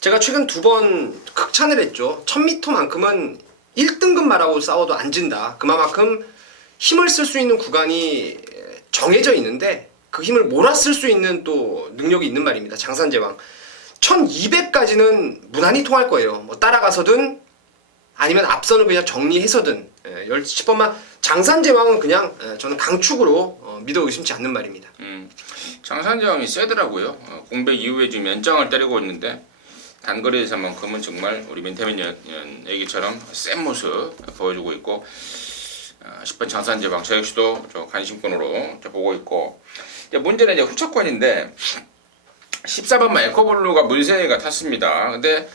제가 최근 2번 극찬을 했죠. 1000m만큼은 1등급 말하고 싸워도 안 진다. 그만큼 힘을 쓸 수 있는 구간이 정해져 있는데 그 힘을 몰아쓸 수 있는 또 능력이 있는 말입니다. 장산제왕 1200까지는 무난히 통할 거예요. 뭐 따라가서든 아니면 앞선을 그냥 정리해서든 10번만 장산제왕은 그냥 저는 강축으로 믿어 의심치 않는 말입니다. 장산제왕이 세더라고요. 공백 이후에 지금 연장을 때리고 있는데 단거리에서만큼은 정말 우리 민태민 얘기처럼 센 모습 보여주고 있고 10번 장산제왕 저 역시도 저 관심권으로 보고 있고 문제는 이제 후차권인데 14번만 에코블루가 물세가 탔습니다. 근데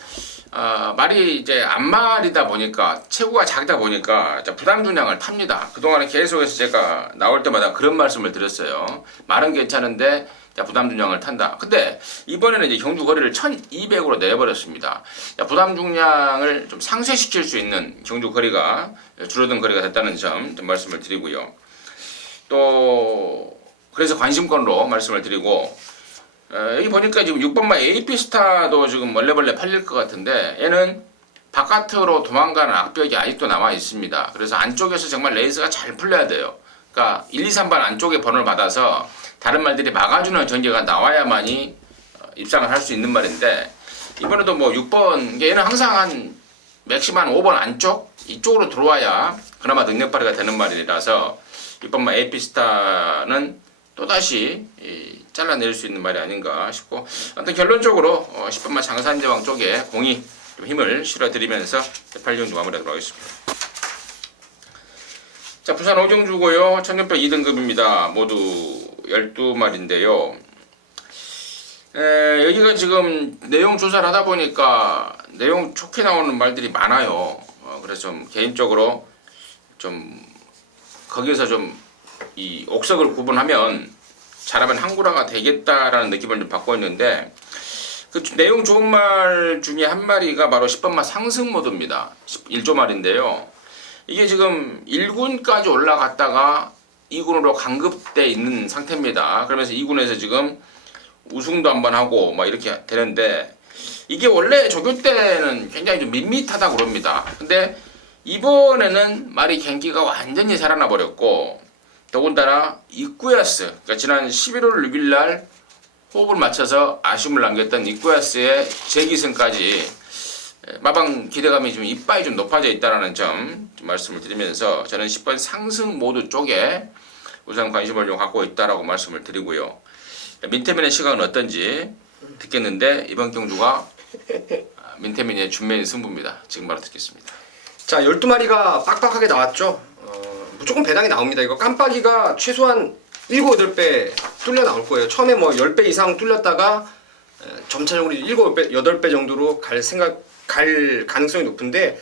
말이 이제 앞말이다 보니까 체구가 작다 보니까 부담 중량을 탑니다. 그동안에 계속해서 제가 나올 때마다 그런 말씀을 드렸어요. 말은 괜찮은데 부담 중량을 탄다. 근데 이번에는 이제 경주 거리를 1200으로 내버렸습니다. 부담 중량을 좀 상쇄시킬 수 있는 경주 거리가 줄어든 거리가 됐다는 점 좀 말씀을 드리고요. 또 그래서 관심권으로 말씀을 드리고 여기 보니까 지금 6번마 AP스타도 지금 멀레벌레 팔릴 것 같은데 얘는 바깥으로 도망가는 악벽이 아직도 남아 있습니다. 그래서 안쪽에서 정말 레이스가 잘 풀려야 돼요. 그러니까 1, 2, 3번 안쪽에 번호를 받아서 다른 말들이 막아주는 전개가 나와야만이 입상을 할 수 있는 말인데 이번에도 뭐 6번 얘는 항상 한 맥시멈 5번 안쪽 이쪽으로 들어와야 그나마 능력 발휘가 되는 말이라서 6번마 AP스타는 또다시 잘라낼 수 있는 말이 아닌가 싶고 아무튼 결론적으로 10번마 장산제왕 쪽에 공이 좀 힘을 실어드리면서 8경주 마무리하도록 하겠습니다. 자, 부산 오정주고요. 천연표 2등급입니다. 모두 12마리인데요. 여기가 지금 내용 조사를 하다 보니까 내용 좋게 나오는 말들이 많아요. 그래서 좀 개인적으로 좀 거기에서 좀 이 옥석을 구분하면 잘하면 항구라가 되겠다라는 느낌을 좀 받고 있는데 그 내용 좋은 말 중에 한 마리가 바로 10번마 상승 모드입니다. 1조 말인데요. 이게 지금 1군까지 올라갔다가 2군으로 강급돼 있는 상태입니다. 그러면서 2군에서 지금 우승도 한번 하고 막 이렇게 되는데 이게 원래 조교 때는 굉장히 좀 밋밋하다고 그럽니다. 근데 이번에는 말이 경기가 완전히 살아나 버렸고 더군다나 이쿠야스, 그러니까 지난 11월 6일 날 호흡을 맞춰서 아쉬움을 남겼던 이쿠야스의 재기승까지 마방 기대감이 좀 이빠이 좀 높아져 있다는 점 좀 말씀을 드리면서 저는 10번 상승 모드 쪽에 우선 관심을 좀 갖고 있다라고 말씀을 드리고요. 민태민의 시각은 어떤지 듣겠는데 이번 경주가 민태민의 준매인 승부입니다. 지금 바로 듣겠습니다. 자, 12마리가 빡빡하게 나왔죠. 무조건 배당이 나옵니다. 이거 깜빡이가 최소한 7, 8배 뚫려 나올 거예요. 처음에 뭐 10배 이상 뚫렸다가 점차적으로 7, 8배 정도로 갈 가능성이 높은데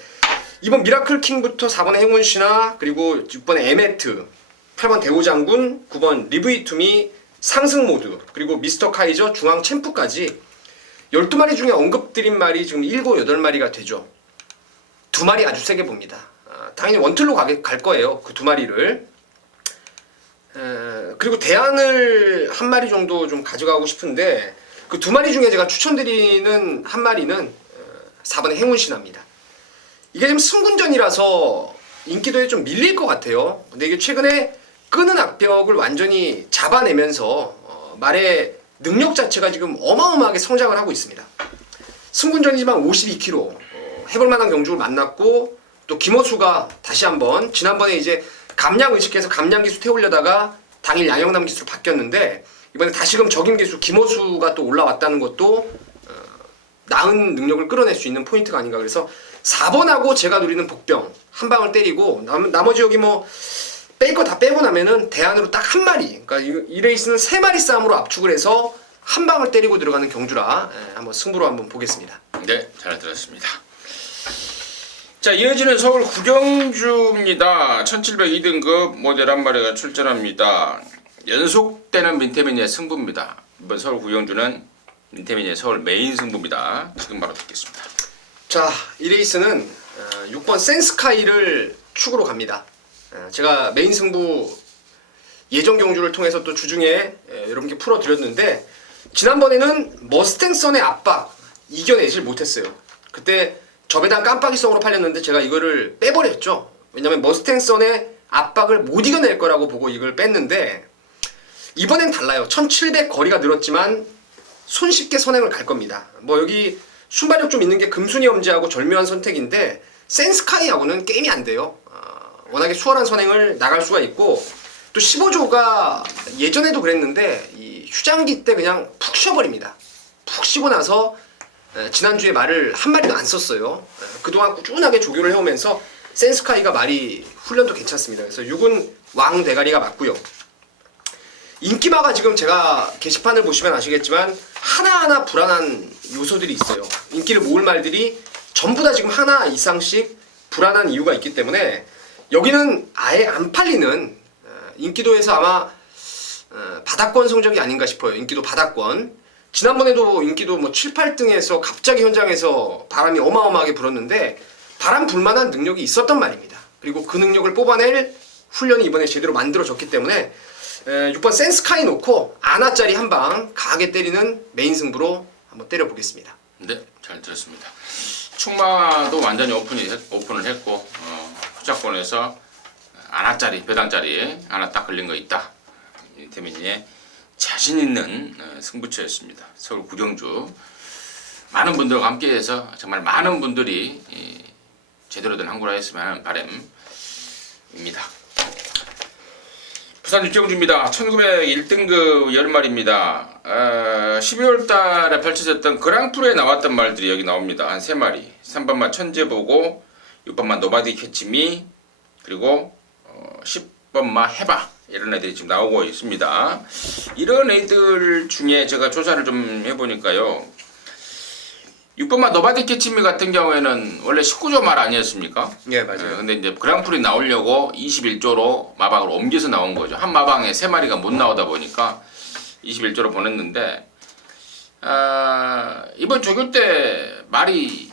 이번 미라클 킹부터 4번의 행운씨나 그리고 6번의 에메트, 8번 대우장군, 9번 리브이툼이 상승 모드, 그리고 미스터 카이저 중앙 챔프까지 12마리 중에 언급드린 말이 지금 7, 8마리가 되죠. 2마리 아주 세게 봅니다. 당연히 원틀로 갈 거예요. 그 2마리를. 그리고 대안을 한 마리 정도 좀 가져가고 싶은데 그 2마리 중에 제가 추천드리는 한 마리는 4번의 행운신화입니다. 이게 지금 승군전이라서 인기도에 좀 밀릴 것 같아요. 근데 이게 최근에 끄는 악벽을 완전히 잡아내면서 말의 능력 자체가 지금 어마어마하게 성장을 하고 있습니다. 승군전이지만 52kg 해볼만한 경주를 만났고 또 김호수가 다시 한번 지난번에 이제 감량 의식해서 감량 기수 태우려다가 당일 양영남 기수로 바뀌었는데 이번에 다시금 적임 기수 김호수가 또 올라왔다는 것도 나은 능력을 끌어낼 수 있는 포인트가 아닌가. 그래서 4번하고 제가 노리는 복병 한 방을 때리고 나머지 여기 뭐 뺄 거 다 빼고 나면은 대안으로 딱 한 마리, 그러니까 이 레이스는 3마리 싸움으로 압축을 해서 한 방을 때리고 들어가는 경주라 한번 승부로 한번 보겠습니다. 네, 잘 들었습니다. 자, 이어지는 서울 구경주입니다. 1702등급 모델 한 마리가 출전합니다. 연속되는 민태민의 승부입니다. 이번 서울 구경주는 민태민의 서울 메인 승부입니다. 지금 바로 듣겠습니다. 자, 이 레이스는 6번 센스카이를 축으로 갑니다. 제가 메인 승부 예정 경주를 통해서 또 주중에 여러분께 풀어드렸는데 지난번에는 머스탱선의 압박 이겨내질 못했어요. 그때 저배당 깜빡이성으로 팔렸는데 제가 이거를 빼버렸죠. 왜냐면 머스탱선의 압박을 못 이겨낼 거라고 보고 이걸 뺐는데 이번엔 달라요. 1700 거리가 늘었지만 손쉽게 선행을 갈 겁니다. 뭐 여기 순발력 좀 있는 게 금순이 엄지하고 절묘한 선택인데 센스카이하고는 게임이 안 돼요. 워낙에 수월한 선행을 나갈 수가 있고 또 15조가 예전에도 그랬는데 이 휴장기 때 그냥 푹 쉬어버립니다. 푹 쉬고 나서 지난주에 말을 한 마리도 안 썼어요. 그동안 꾸준하게 조교를 해오면서 센스카이가 말이 훈련도 괜찮습니다. 그래서 6은 왕 대가리가 맞고요. 인기마가 지금 제가 게시판을 보시면 아시겠지만 하나하나 불안한 요소들이 있어요. 인기를 모을 말들이 전부 다 지금 하나 이상씩 불안한 이유가 있기 때문에 여기는 아예 안 팔리는 인기도에서 아마 바닥권 성적이 아닌가 싶어요. 인기도 바닥권. 지난번에도 인기도 뭐 7, 8등에서 갑자기 현장에서 바람이 어마어마하게 불었는데 바람 불만한 능력이 있었단 말입니다. 그리고 그 능력을 뽑아낼 훈련이 이번에 제대로 만들어졌기 때문에 6번 센스카이 놓고 아나짜리 한 방 강하게 때리는 메인 승부로 한번 때려보겠습니다. 네, 잘 들었습니다. 충마도 완전히 오픈을 했고 후자권에서 아나짜리 배당짜리 하나 딱 걸린 거 있다. 태민이의 자신 있는 승부처였습니다. 서울 구경주 많은 분들과 함께해서 정말 많은 분들이 제대로 된 항구를 했으면 하는 바람입니다. 부산 육경주입니다. 1901등급 여름말입니다. 12월 달에 펼쳐졌던 그랑프르에 나왔던 말들이 여기 나옵니다. 한 3마리. 3번만 천재보고 6번만 노바디 캐치미 그리고 10번만 해봐. 이런 애들이 지금 나오고 있습니다. 이런 애들 중에 제가 조사를 좀 해보니까요. 6번만 노바디 캐치미 같은 경우에는 원래 19조 말 아니었습니까? 예, 맞아요. 근데 이제 그랑프리 나오려고 21조로 마방으로 옮겨서 나온 거죠. 한 마방에 3마리가 못 나오다 보니까 21조로 보냈는데 이번 조교 때 말이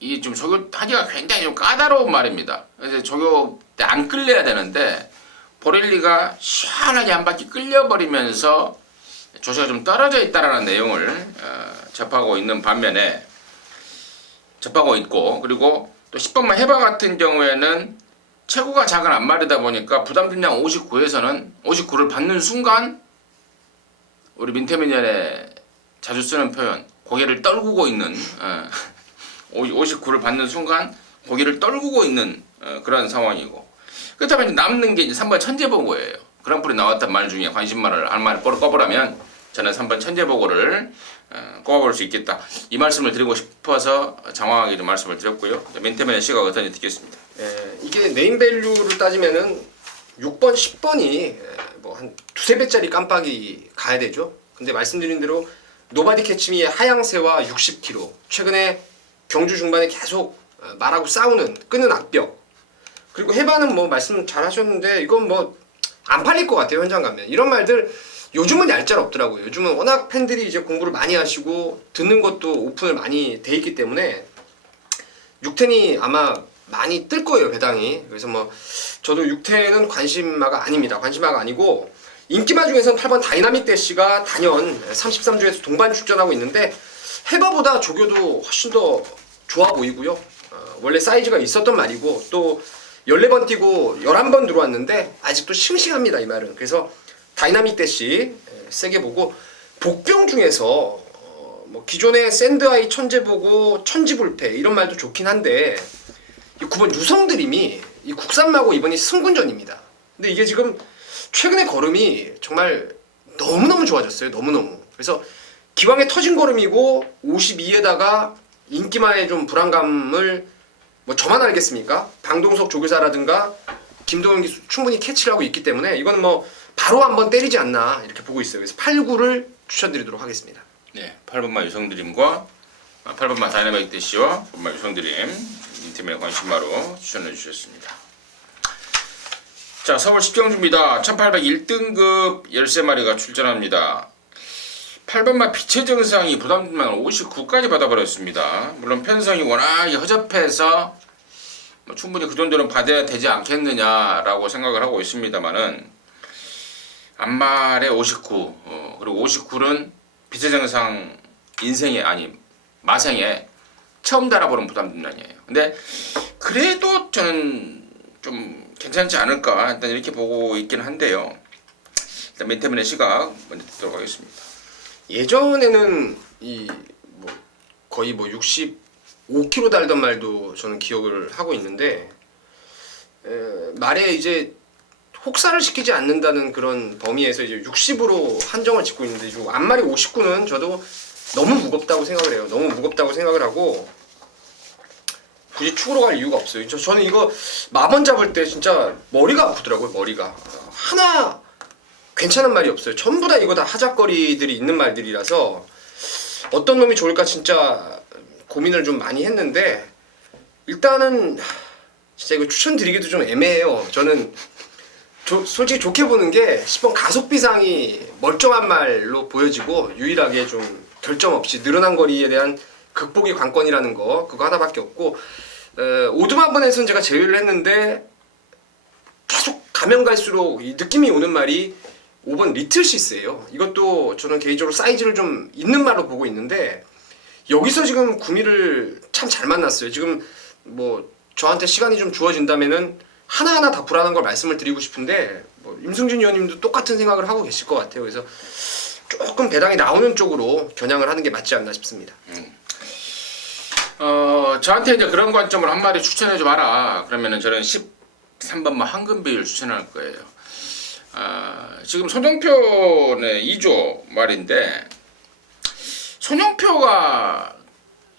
이게 좀 조교하기가 굉장히 좀 까다로운 말입니다. 그래서 조교 때 안 끌려야 되는데 보렐리가 시원하게 한 바퀴 끌려버리면서 조시가 좀 떨어져 있다라는 내용을 접하고 있는 반면에 접하고 있고 그리고 또 10번만 해봐 같은 경우에는 체구가 작은 앞말이다 보니까 부담중량 59에서는 59를 받는 순간 우리 민태민연에 자주 쓰는 표현 고개를 떨구고 있는 59를 받는 순간 고개를 떨구고 있는 그런 상황이고 그렇다면 남는 게 이제 3번 천재보고예요. 그랑프리 나왔던 말 중에 관심말을 한 마리 꼽으라면 저는 3번 천재보고를 꼽아볼 수 있겠다. 이 말씀을 드리고 싶어서 장황하게 좀 말씀을 드렸고요. 민태민의 시각 어떤지 듣겠습니다. 이게 네임밸류를 따지면은 6번, 10번이 뭐 한 두세 배짜리 깜빡이 가야 되죠. 근데 말씀드린 대로 노바디 캐치미의 하향세와 60km 최근에 경주 중반에 계속 말하고 싸우는 끄는 악벽 그리고 해바는 뭐 말씀 잘 하셨는데 이건 뭐 안 팔릴 것 같아요. 현장 가면 이런 말들 요즘은 얄짤 없더라고요. 요즘은 워낙 팬들이 이제 공부를 많이 하시고 듣는 것도 오픈을 많이 돼 있기 때문에 6텐이 아마 많이 뜰 거예요. 배당이. 그래서 뭐 저도 6텐은 관심마가 아닙니다. 관심마가 아니고 인기마 중에서는 8번 다이나믹 대시가 단연 33조에서 동반 출전하고 있는데 해바보다 조교도 훨씬 더 좋아 보이고요. 원래 사이즈가 있었던 말이고 또 14번 뛰고 11번 들어왔는데 아직도 싱싱합니다. 이 말은. 그래서 다이나믹 대시 세게 보고 복병 중에서 뭐 기존의 샌드아이 천재보고 천지불패 이런 말도 좋긴 한데 이 9번 유성드림이 이 국산마고 이번이 승군전입니다. 근데 이게 지금 최근에 걸음이 정말 너무너무 좋아졌어요. 너무너무. 그래서 기왕에 터진 걸음이고 52에다가 인기마의 좀 불안감을 뭐 저만 알겠습니까? 방동석 조교사라든가 김동현 기수 충분히 캐치를 하고 있기 때문에 이건 뭐 바로 한번 때리지 않나 이렇게 보고 있어요. 그래서 8, 9를 추천드리도록 하겠습니다. 네, 8번마 유성드림과 8번마 다이나믹 대시와 8번마 유성드림 인팀의 관심마로 추천해 주셨습니다. 자, 서울 십경주입니다. 1801등급 13마리가 출전합니다. 8번마 빛의 정상이 부담중량을 59까지 받아버렸습니다. 물론 편성이 워낙 허접해서 충분히 그 정도는 받아야 되지 않겠느냐라고 생각을 하고 있습니다만은 앞말에 59 그리고 59는 빛의 정상 인생에 아니 마생에 처음 달아보는 부담중량이에요. 근데 그래도 저는 좀 괜찮지 않을까 일단 이렇게 보고 있긴 한데요. 일단 민태민의 시각 먼저 듣도록 하겠습니다. 예전에는 이 뭐 거의 뭐 65kg 달던 말도 저는 기억을 하고 있는데 말에 이제 혹사를 시키지 않는다는 그런 범위에서 이제 60으로 한정을 짓고 있는데 지금 앞말이 59는 저도 너무 무겁다고 생각을 해요. 너무 무겁다고 생각을 하고 굳이 축으로 갈 이유가 없어요. 저는 이거 마번 잡을 때 진짜 머리가 아프더라고요. 머리가 하나 괜찮은 말이 없어요. 전부 다 이거 다 하작거리들이 있는 말들이라서 어떤 놈이 좋을까 진짜 고민을 좀 많이 했는데 일단은 진짜 이거 추천드리기도 좀 애매해요. 저는 솔직히 좋게 보는 게 10번 가속비상이 멀쩡한 말로 보여지고 유일하게 좀 결점 없이 늘어난 거리에 대한 극복이 관건이라는 거 그거 하나밖에 없고 오두마번에서는 제가 제외를 했는데 계속 가면 갈수록 이 느낌이 오는 말이 5번 리틀시스예요. 이것도 저는 개인적으로 사이즈를 좀 있는 말로 보고 있는데 여기서 지금 구미를 참 잘 만났어요. 지금 뭐 저한테 시간이 좀 주어진다면은 하나하나 다 불안한 걸 말씀을 드리고 싶은데 뭐 임승준 의원님도 똑같은 생각을 하고 계실 것 같아요. 그래서 조금 배당이 나오는 쪽으로 겨냥을 하는 게 맞지 않나 싶습니다. 저한테 이제 그런 관점을 한 마리 추천해줘 봐라. 그러면은 저는 13번만 황금비율 추천할 거예요. 지금 손영표의 2조 말인데 손영표가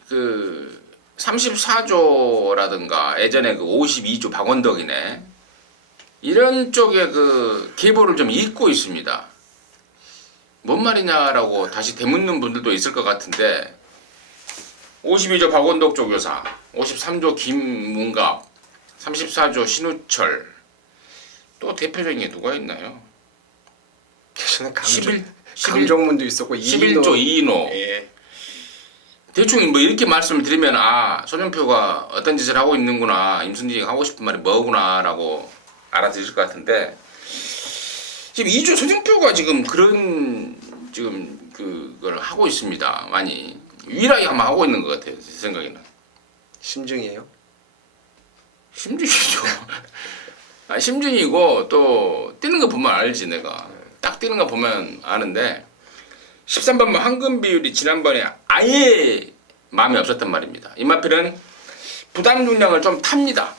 그 34조라든가 예전에 그 52조 박원덕이네 이런 쪽에 그 계보를 좀 잇고 있습니다. 뭔 말이냐라고 다시 되묻는 분들도 있을 것 같은데 52조 박원덕 조교사, 53조 김문갑, 34조 신우철 또 대표적인 게 누가 있나요? 저는 11 강정문도 있었고 11조 이인호. 예. 대충 뭐 이렇게 말씀을 드리면 손영표가 어떤 짓을 하고 있는구나, 임승진이가 하고 싶은 말이 뭐구나라고 알아들으실 것 같은데 지금 2조 손영표가 지금 그런 지금 그걸 하고 있습니다. 많이 유일하게 아마 하고 있는 것 같아요. 제 생각에는. 심증이에요? 심증이죠. 심증이고 또 뛰는 거 보면 알지 내가. 딱 뛰는 거 보면 아는데 13번만 황금 비율이 지난번에 아예 마음이 없었단 말입니다. 이마필은 부담 중량을 좀 탑니다.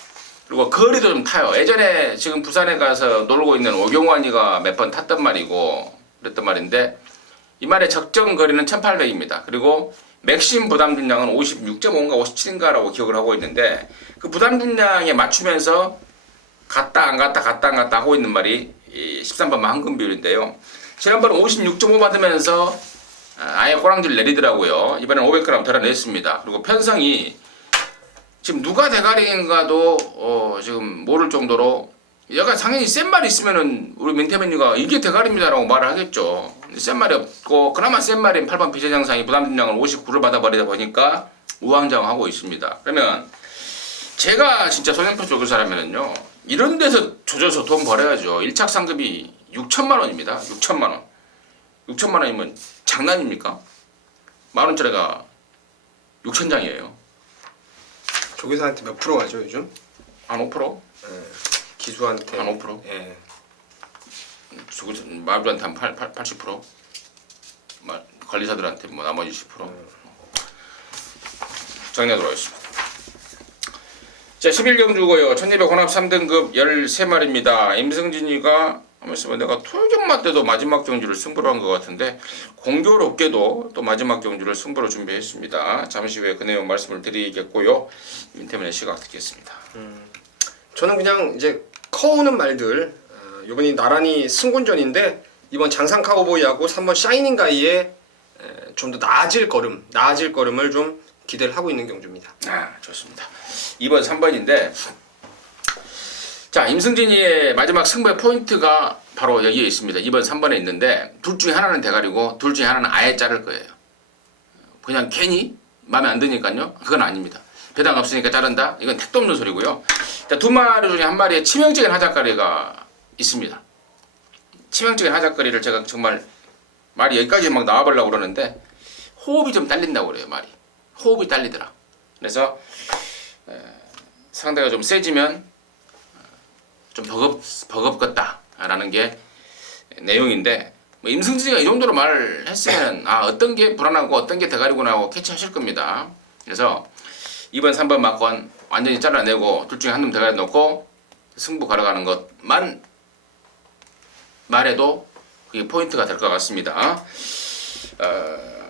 그리고 거리도 좀 타요. 예전에 지금 부산에 가서 놀고 있는 오경환이가 몇 번 탔던 말이고 그랬던 말인데 이 말의 적정 거리는 1800입니다. 그리고 맥심 부담 중량은 56.5인가 57인가라고 기억을 하고 있는데 그 부담 중량에 맞추면서 갔다 안 갔다 갔다 안 갔다 하고 있는 말이 13번만 황금 비율인데요. 지난번에 56.5 받으면서 아예 꼬랑지를 내리더라고요. 이번엔 500g 덜어냈습니다. 그리고 편성이 지금 누가 대가리인가도 지금 모를 정도로 약간 상당히 센 말이 있으면은 우리 민태맨이가 이게 대가리입니다라고 말을 하겠죠. 센 말이 없고 그나마 센 말인 8번 비제장상이 부담 중량을 59를 받아버리다 보니까 우왕좌왕하고 있습니다. 그러면 제가 진짜 손영표 조교사라면은요 이런 데서 조져서 돈 벌어야죠. 1착 상급이 6천만 원입니다. 6천만 원. 6천만 원이면 장난입니까? 만 원짜리가 6천 장이에요. 조교사한테 몇 프로 가죠 요즘? 한 5%? 예. 기수한테 한 5%? 예. 말들한테 한 80%? 관리사들한테 뭐 나머지 10%? 정리하도록 하겠습니다. 자, 11경주고요. 1200 혼합 3등급 13마리입니다. 임승진이가 하면서 내가 토요경마 때도 마지막 경주를 승부로 한 것 같은데 공교롭게도 또 마지막 경주를 승부로 준비했습니다. 잠시 후에 그 내용 말씀을 드리겠고요. 민태민의 시각 듣겠습니다. 저는 그냥 이제 커오는 말들 이번이 나란히 승군전인데 이번 장상 카우보이하고 3번 샤이닝 가이의 좀 더 나아질 걸음을 좀 기대를 하고 있는 경주입니다. 좋습니다. 2번 3번인데 자, 임승진이의 마지막 승부의 포인트가 바로 여기에 있습니다. 2번 3번에 있는데 둘 중에 하나는 대가리고 둘 중에 하나는 아예 자를 거예요. 그냥 괜히 마음에 안 드니까요. 그건 아닙니다. 배당 없으니까 자른다? 이건 택도 없는 소리고요. 자, 두 마리 중에 한 마리에 치명적인 하작거리가 있습니다. 치명적인 하작거리를 제가 정말 말이 여기까지 막 나와보려고 그러는데 호흡이 좀 딸린다고 그래요. 말이. 호흡이 딸리더라. 그래서 상대가 좀 세지면 좀 버겁겠다라는 게 내용인데 뭐 임승진이가 이 정도로 말을 했으면 어떤 게 불안하고 어떤 게 대가리구나 하고 캐치하실 겁니다. 그래서 2번 3번 막건 완전히 잘라내고 둘 중에 한 놈 대가리 놓고 승부 걸어가는 것만 말해도 그게 포인트가 될 것 같습니다.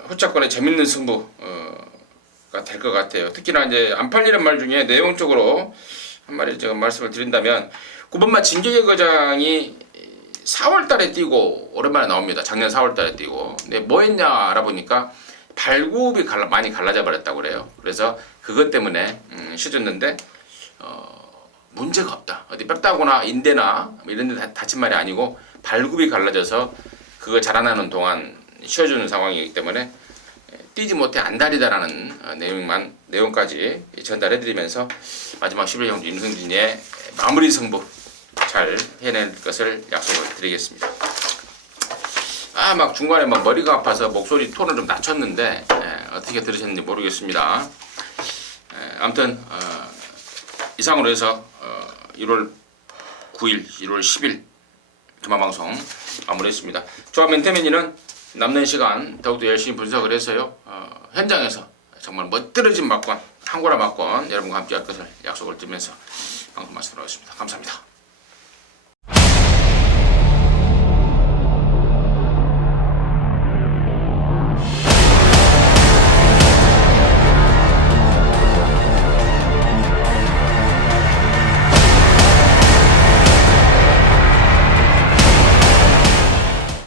후차권의 재밌는 승부가 될 것 같아요. 특히나 이제 안 팔리는 말 중에 내용적으로 한 마디 제가 말씀을 드린다면 9번마 진격의 거장이 4월달에 뛰고 오랜만에 나옵니다. 작년 4월달에 뛰고. 근데 뭐 했냐 알아보니까 발굽이 많이 갈라져 버렸다고 그래요. 그래서 그것 때문에 쉬었는데 문제가 없다. 어디 뼈다구나 인대나 이런 데 다친 말이 아니고 발굽이 갈라져서 그거 자라나는 동안 쉬어주는 상황이기 때문에 뛰지 못해 안달이다라는 내용까지 전달해드리면서 마지막 11형 임승진의 마무리 승부 잘 해낼 것을 약속을 드리겠습니다. 막 중간에 막 머리가 아파서 목소리 톤을 좀 낮췄는데 어떻게 들으셨는지 모르겠습니다. 아무튼 이상으로 해서 1월 9일, 1월 10일 주말방송 마무리했습니다. 저와 멘태맨이는 남는 시간 더욱더 열심히 분석을 해서요. 현장에서 정말 멋들어진 막건, 한고라 막건 여러분과 함께 할 것을 약속을 드리면서 방송 마치도록 하겠습니다. 감사합니다.